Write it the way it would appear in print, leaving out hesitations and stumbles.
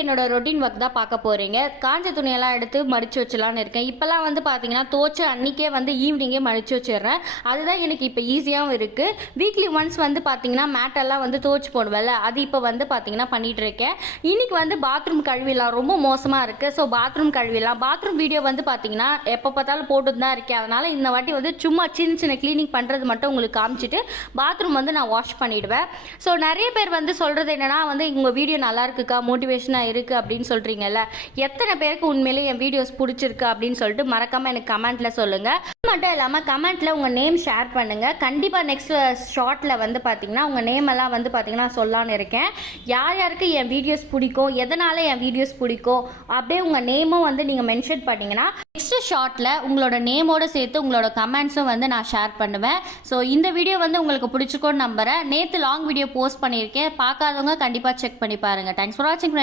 என்னோட routine work தான் பார்க்க போகிறீங்க. காஞ்ச துணியெல்லாம் எடுத்து மடித்து வச்சலான்னு இருக்கேன். இப்போல்லாம் வந்து பார்த்தீங்கன்னா துவச்ச அன்றைக்கே வந்து ஈவினிங்கே மடித்து வச்சிடுறேன். அதுதான் எனக்கு இப்போ ஈஸியாகவும் இருக்குது. வீக்லி ஒன்ஸ் வந்து பார்த்தீங்கன்னா மேட்டெல்லாம் வந்து துவச்சி போடுவேன்ல, அது இப்போ வந்து பார்த்தீங்கன்னா பண்ணிகிட்டு இருக்கேன். இன்றைக்கி வந்து பாத்ரூம் கழுவிலாம் ரொம்ப மோசமாக இருக்குது. ஸோ பாத்ரூம் கழுவிலாம் பாத்ரூம் வீடியோ வந்து பார்த்தீங்கன்னா எப்போ பார்த்தாலும் போட்டுட்டு தான் இருக்கேன். அதனால் இந்த வாட்டி வந்து சும்மா சின்ன சின்ன க்ளீனிங் பண்ணுறது மட்டும் உங்களுக்கு காமிச்சிட்டு பாத்ரூம் வந்து நான் வாஷ் பண்ணிவிடுவேன். ஸோ நிறைய பேர் வந்து சொல்கிறது என்னென்னா வந்து உங்கள் வீடியோ நல்லா இருக்குக்கா, மோட்டிவேஷனாக இருக்குது அப்படின்னு சொல்கிறீங்கல்ல, எத்தனை பேருக்கு உண்மையிலே என் வீடியோஸ் பிடிச்சிருக்கு அப்படின்னு சொல்லிட்டு மறக்காமல் எனக்கு கமெண்ட்டில் சொல்லுங்கள். மட்டும் இல்லாமல் கமெண்ட்டில் உங்கள் நேம் ஷேர் பண்ணுங்கள். கண்டிப்பாக நெக்ஸ்ட் ஷார்ட்டில் வந்து பார்த்தீங்கன்னா உங்கள் நேம் எல்லாம் வந்து பார்த்தீங்கன்னா சொல்லலான்னு இருக்கேன். யார் யாருக்கு என் வீடியோஸ் பிடிக்கும், எதனால் என் வீடியோஸ் பிடிக்கும், அப்படியே உங்கள் நேமும் வந்து நீங்கள் மென்ஷன் பண்ணிங்கன்னா நெக்ஸ்ட் ஷார்ட்டில் உங்களோட நேமோடு சேர்த்து உங்களோட கமெண்ட்ஸும் வந்து நான் ஷேர் பண்ணுவேன். ஸோ இந்த வீடியோ வந்து உங்களுக்கு பிடிச்சிக்கோன்னு நம்புகிறேன். நேற்று லாங் வீடியோ போஸ்ட் பண்ணியிருக்கேன். பார்க்காதவங்க கண்டிப்பாக செக் பண்ணி பாருங்கள். தேங்க்ஸ் ஃபார் வாட்சிங் ஃப்ரெண்ட்ஸ்.